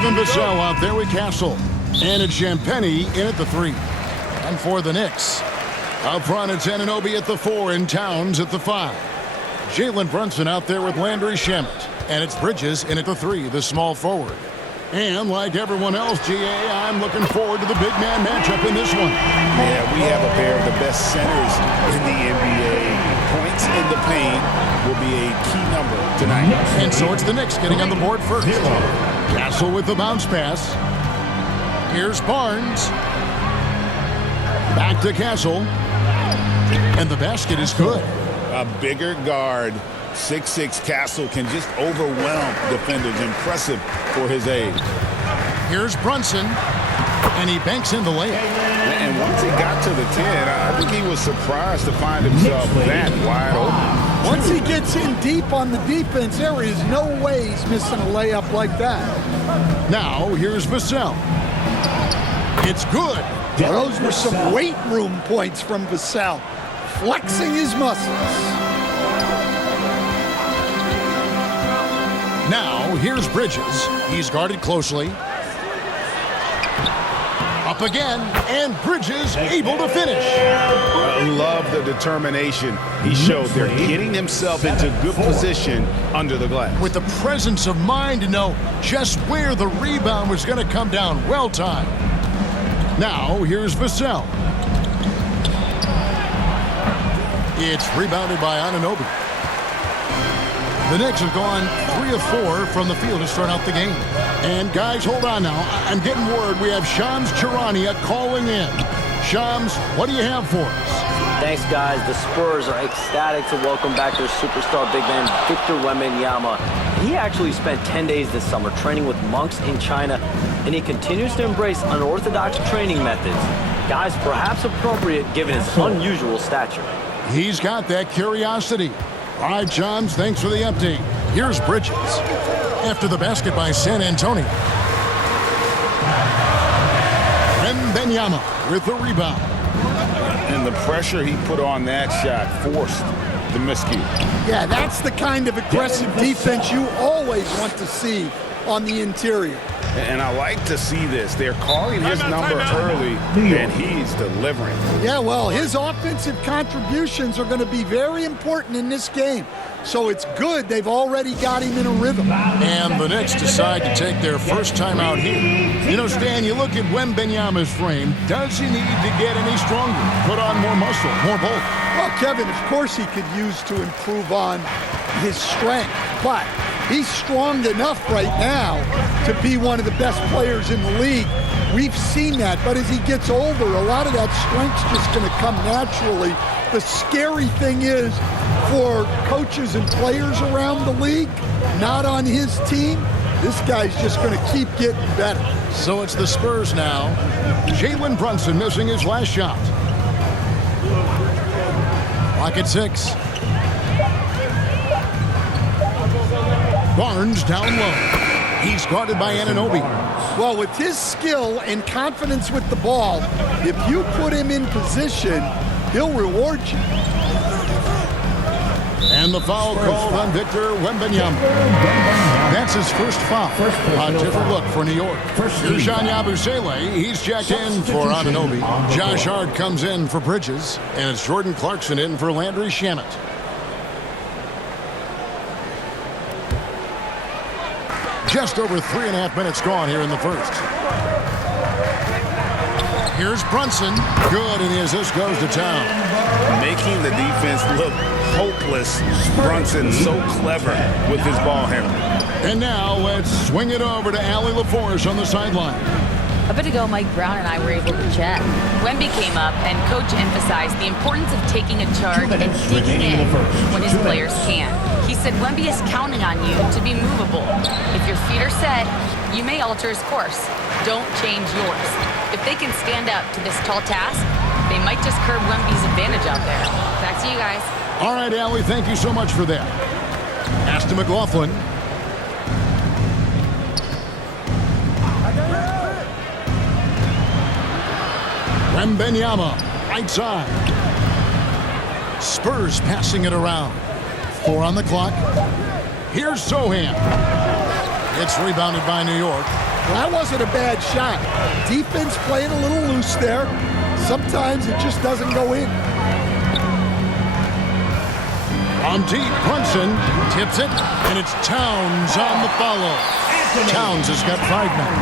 Devin Vassell out there with Castle. And it's Champagny in at the 3. And for the Knicks, up front it's Anunoby at the 4 and Towns at the 5. Jalen Brunson out there with Landry Shamet. And it's Bridges in at the 3, the small forward. And like everyone else, GA, I'm looking forward to the big man matchup in this one. Yeah, we have a pair of the best centers in the NBA. Points in the paint will be a key number tonight. And so it's the Knicks getting on the board first. Castle with the bounce pass. Here's Barnes. Back to Castle. And the basket is good. A bigger guard, 6'6" Castle, can just overwhelm defenders. Impressive for his age. Here's Brunson. And he banks in the layup. And once he got to the 10, I think he was surprised to find himself that wide open. Once he gets in deep on the defense, there is no way he's missing a layup like that. Now, here's Vassell. It's good. Those were some weight room points from Vassell, flexing his muscles. Now, here's Bridges. He's guarded closely. Up again, and Bridges able to finish. I love the determination he showed there, getting himself into good position under the glass. With the presence of mind to know just where the rebound was going to come down. Well timed. Now, here's Vassell. It's rebounded by Anunoby. The Knicks have gone 3 of 4 from the field to start out the game. And guys, hold on now. I'm getting word we have Shams Charania calling in. Shams, what do you have for us? Thanks, guys. The Spurs are ecstatic to welcome back their superstar big man, Victor Wembanyama. He actually spent 10 days this summer training with monks in China, and he continues to embrace unorthodox training methods. Guys, perhaps appropriate given his unusual stature. He's got that curiosity. All right, Shams, thanks for the update. Here's Bridges. After the basket by San Antonio. Wembanyama with the rebound. And the pressure he put on that shot forced the miscue. Yeah, that's the kind of aggressive defense you always want to see on the interior. And I like to see this. They're calling his number early, and he's delivering. Yeah, well, his offensive contributions are going to be very important in this game. So it's good they've already got him in a rhythm. And the Knicks decide to take their first time out here. You know, Stan, you look at Wembanyama's frame. Does he need to get any stronger? Put on more muscle, more bulk? Well, Kevin, of course he could use to improve on his strength. But he's strong enough right now to be one of the best players in the league. We've seen that. But as he gets older, a lot of that strength's just going to come naturally. The scary thing is, for coaches and players around the league, not on his team, this guy's just going to keep getting better. So it's the Spurs now. Jalen Brunson missing his last shot. Clock at 6. Barnes down low. He's guarded by Anunoby. Well, with his skill and confidence with the ball, if you put him in position, he'll reward you. And the foul called on Victor Wembanyama. That's his first foul. A different look for New York. Here's Jean Yabusele. He's checked in for Anunoby. Josh Hart comes in for Bridges. And it's Jordan Clarkson in for Landry Shamet. Just over 3.5 minutes gone here in the first. Here's Brunson. Good, and the assist goes to Town. Making the defense look hopeless. Brunson so clever with his ball handling. And now let's swing it over to Allie LaForce on the sideline. A bit ago, Mike Brown and I were able to chat. Wemby came up, and Coach emphasized the importance of taking a charge and digging in when his players can. He said Wemby is counting on you to be movable. If your feet are set, you may alter his course. Don't change yours. If they can stand up to this tall task, they might just curb Wemby's advantage out there. Back to you guys. All right, Allie, thank you so much for that. Aston McLaughlin. Wembanyama, right side. Spurs passing it around. 4 on the clock. Here's Sohan. It's rebounded by New York. That wasn't a bad shot. Defense playing a little loose there. Sometimes it just doesn't go in. On deep, Brunson tips it, and it's Towns on the follow. Towns has got 5 men.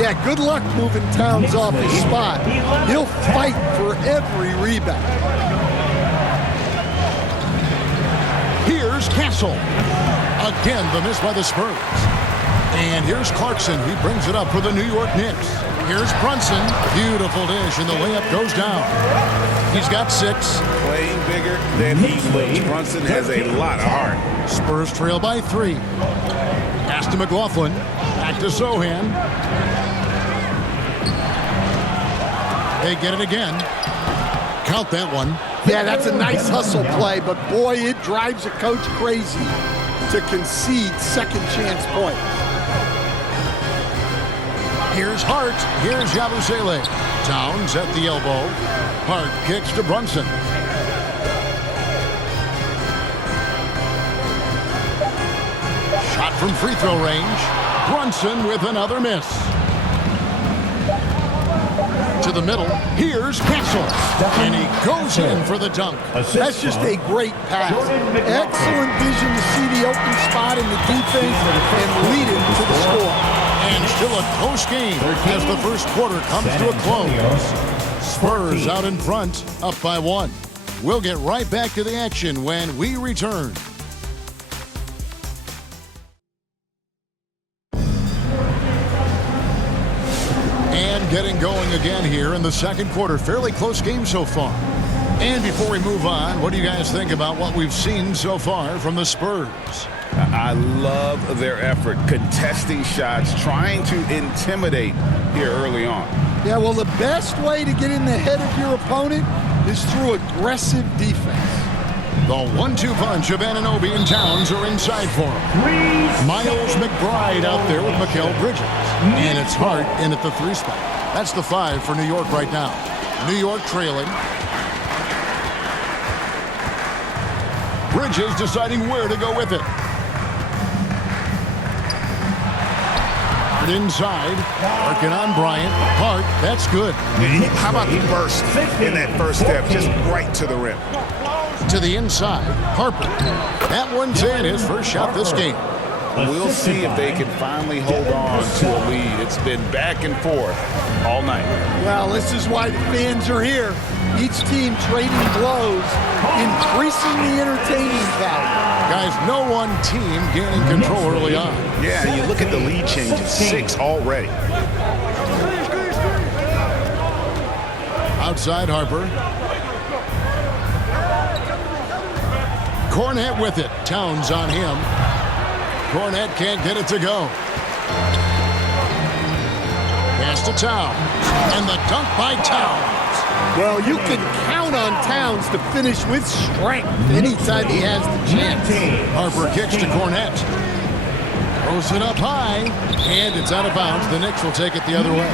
Yeah, good luck moving Towns off his spot. He'll fight for every rebound. Here's Castle. Again, the miss by the Spurs. And here's Clarkson. He brings it up for the New York Knicks. Here's Brunson. Beautiful dish, and the layup goes down. He's got 6. Playing bigger than he looks. Brunson has a lot of heart. Spurs trail by 3. Pass to McLaughlin. Back to Sohan. They get it again. Count that one. Yeah, that's a nice hustle play, but boy, it drives a coach crazy to concede second chance points. Here's Hart. Here's Yabusele. Towns at the elbow. Hart kicks to Brunson. Shot from free throw range. Brunson with another miss. To the middle. Here's Castle. And he goes in for the dunk. That's just a great pass. Excellent vision to see the open spot in the defense and lead it to the score. And still a close game as the first quarter comes to a close. Spurs out in front, up by 1. We'll get right back to the action when we return. And getting going again here in the second quarter. Fairly close game so far. And before we move on, what do you guys think about what we've seen so far from the Spurs? I love their effort, contesting shots, trying to intimidate here early on. Yeah, well, the best way to get in the head of your opponent is through aggressive defense. The 1-2 punch of Anunoby and Towns are inside for him. Miles McBride out there with Mikal Bridges. And it's Hart in at the 3 spot. That's the 5 for New York right now. New York trailing. Bridges deciding where to go with it. Inside, working on Bryant. Hart, that's good. How about the burst in that first step, just right to the rim? To the inside, Harper. That one's in, his first shot this game. We'll see if they can finally hold on to a lead. It's been back and forth all night. Well, this is why the fans are here. Each team trading blows, increasing the entertaining value. Guys, no one team gaining control early on. Yeah, you look at the lead changes, 6 already. Outside Harper. Cornette with it. Towns on him. Cornette can't get it to go. Pass to Towns. And the dunk by Towns. Well, you can count on Towns to finish with strength anytime he has the chance. Harper kicks to Cornette. Throws it up high, and it's out of bounds. The Knicks will take it the other way.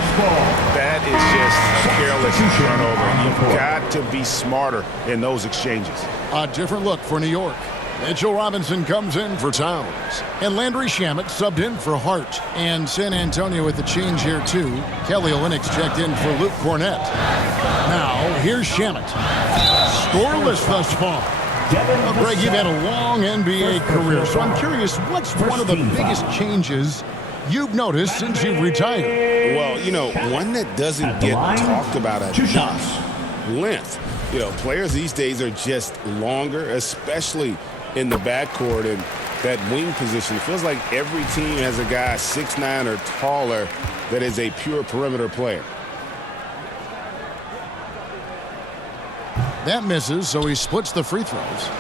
That is just a careless turnover. You've got to be smarter in those exchanges. A different look for New York. Mitchell Robinson comes in for Towns. And Landry Shamet subbed in for Hart. And San Antonio with the change here, too. Kelly Olynyk's checked in for Luke Cornette. Now, here's Shamet. Scoreless thus far. Well, Greg, you've had a long NBA career, so I'm curious, what's one of the biggest changes you've noticed since you've retired? Well, you know, one that doesn't get talked about enough. Length. You know, players these days are just longer, especially in the backcourt and that wing position. It feels like every team has a guy 6'9" or taller that is a pure perimeter player. That misses, so he splits the free throws.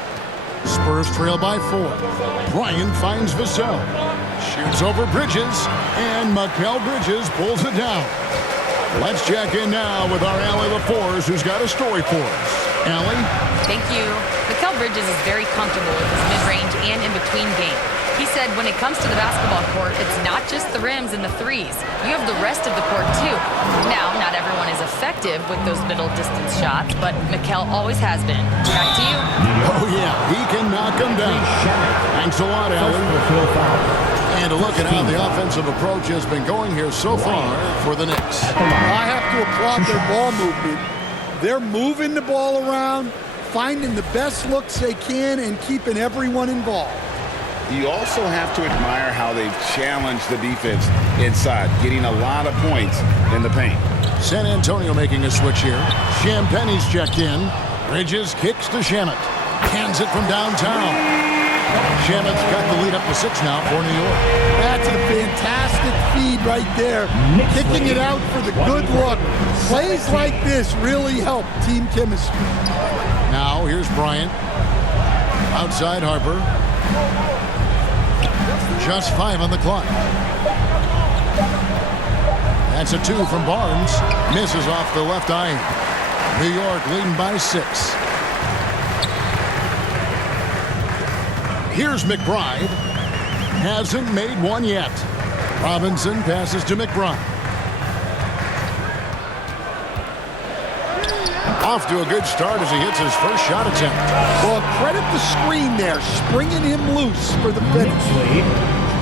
Spurs trail by 4. Bryant finds Vassell. Shoots over Bridges, and Mikal Bridges pulls it down. Let's check in now with our Allie LaForce, who's got a story for us. Allie? Thank you. Mikal Bridges is very comfortable with his mid-range and in-between game. He said when it comes to the basketball court, it's not just the rims and the threes. You have the rest of the court, too. Now, not everyone is effective with those middle-distance shots, but Mikal always has been. Back to you. Oh, yeah, he can knock them down. Thanks a lot, Allie. And a look at how the offensive approach has been going here so far for the Knicks. I have to applaud their ball movement. They're moving the ball around, finding the best looks they can, and keeping everyone involved. You also have to admire how they've challenged the defense inside, getting a lot of points in the paint. San Antonio making a switch here. Champagne's checked in. Bridges kicks to Shamet. Hands it from downtown. Shamet's got the lead up to 6 now for New York. That's a fantastic feed right there. Kicking it out for the good look. Plays like this really help team chemistry. Now here's Bryant. Outside Harper. Just 5 on the clock. That's a 2 from Barnes. Misses off the left iron. New York leading by 6. Here's McBride. Hasn't made one yet. Robinson passes to McBride. Off to a good start as he hits his first shot attempt. Well, credit the screen there, springing him loose for the finish.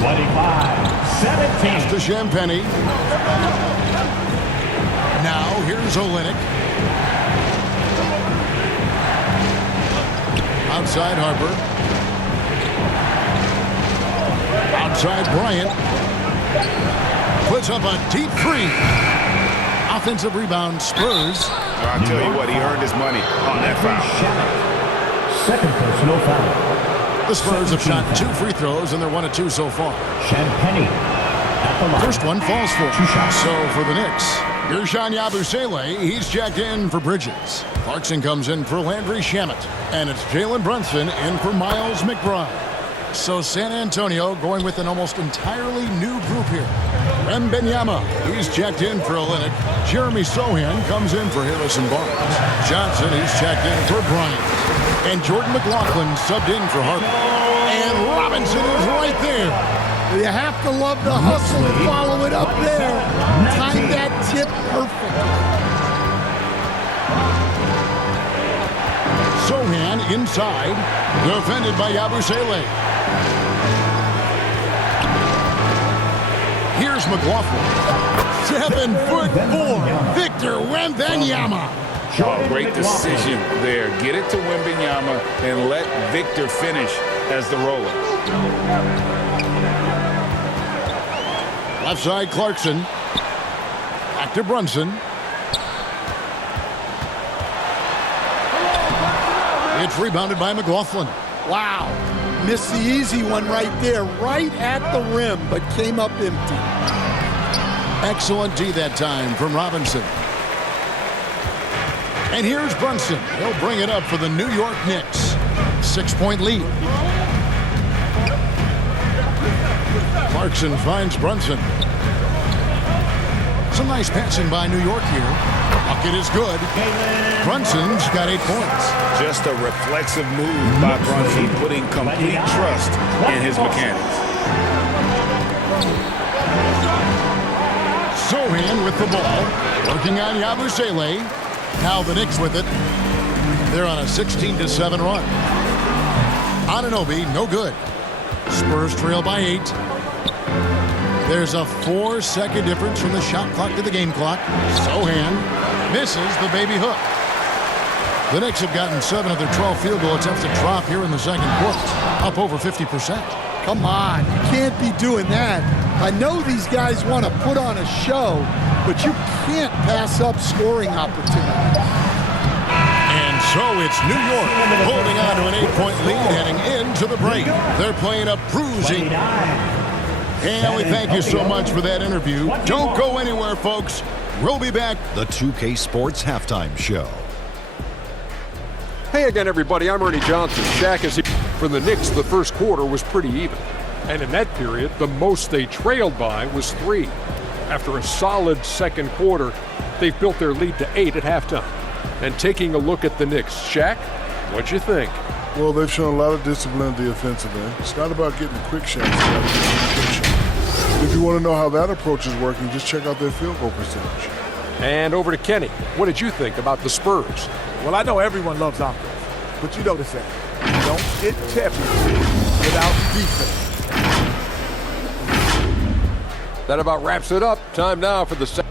25-17. To Champagnie. Now here's Olynyk. Outside Harper. Outside Bryant. Puts up a deep 3. Offensive rebound, Spurs. I'll tell you what, he earned his money on that foul. Second personal foul. The Spurs have shot 2 free throws, and they're 1 of 2 so far. Champagnie at the line. First one falls for. 2 shots. So for the Knicks, Gershon Yabusele, he's checked in for Bridges. Clarkson comes in for Landry Shamet. And it's Jalen Brunson in for Miles McBride. So San Antonio going with an almost entirely new group here. Wembanyama, he's checked in for Olynyk. Jeremy Sohan comes in for Harrison Barnes. Johnson, he's checked in for Bryant. And Jordan McLaughlin subbed in for Harper. And Robinson is right there. You have to love the hustle to follow it up there. Timed that tip perfect. Sohan inside, defended by Yabusele. Here's McLaughlin. 7'4", Victor Wembanyama. Oh, great decision there. Get it to Wembanyama and let Victor finish as the roller. Left side Clarkson. Back to Brunson. It's rebounded by McLaughlin. Wow. Missed the easy one right there, right at the rim, but came up empty. Excellent D that time from Robinson. And here's Brunson. He'll bring it up for the New York Knicks. 6-point lead. Clarkson finds Brunson. Some nice passing by New York here. Bucket is good. Brunson's got 8 points. Just a reflexive move by Brunson, putting complete trust in his mechanics. Sohan with the ball. Working on Yabusele. Now the Knicks with it. They're on a 16-7 run. Anunoby, no good. Spurs trail by 8. There's a 4-second difference from the shot clock to the game clock. Sohan misses the baby hook. The Knicks have gotten 7 of their 12 field goal attempts to drop here in the second quarter, up over 50%. Come on, you can't be doing that. I know these guys want to put on a show, but you can't pass up scoring opportunities. And so it's New York holding on to an 8-point lead heading into the break. They're playing a bruising. And we thank you so much for that interview. Don't go anywhere, folks. We'll be back. The 2K Sports Halftime Show. Hey again, everybody. I'm Ernie Johnson. Shaq is here. For the Knicks, the first quarter was pretty even. And in that period, the most they trailed by was 3. After a solid second quarter, they've built their lead to 8 at halftime. And taking a look at the Knicks, Shaq, what'd you think? Well, they've shown a lot of discipline at the offensive end. It's not about getting quick shots. It's about getting quick shots. If you want to know how that approach is working, just check out their field goal percentage. And over to Kenny. What did you think about the Spurs? Well, I know everyone loves offense, but you know the saying. Don't get championships without defense. That about wraps it up. Time now for the second.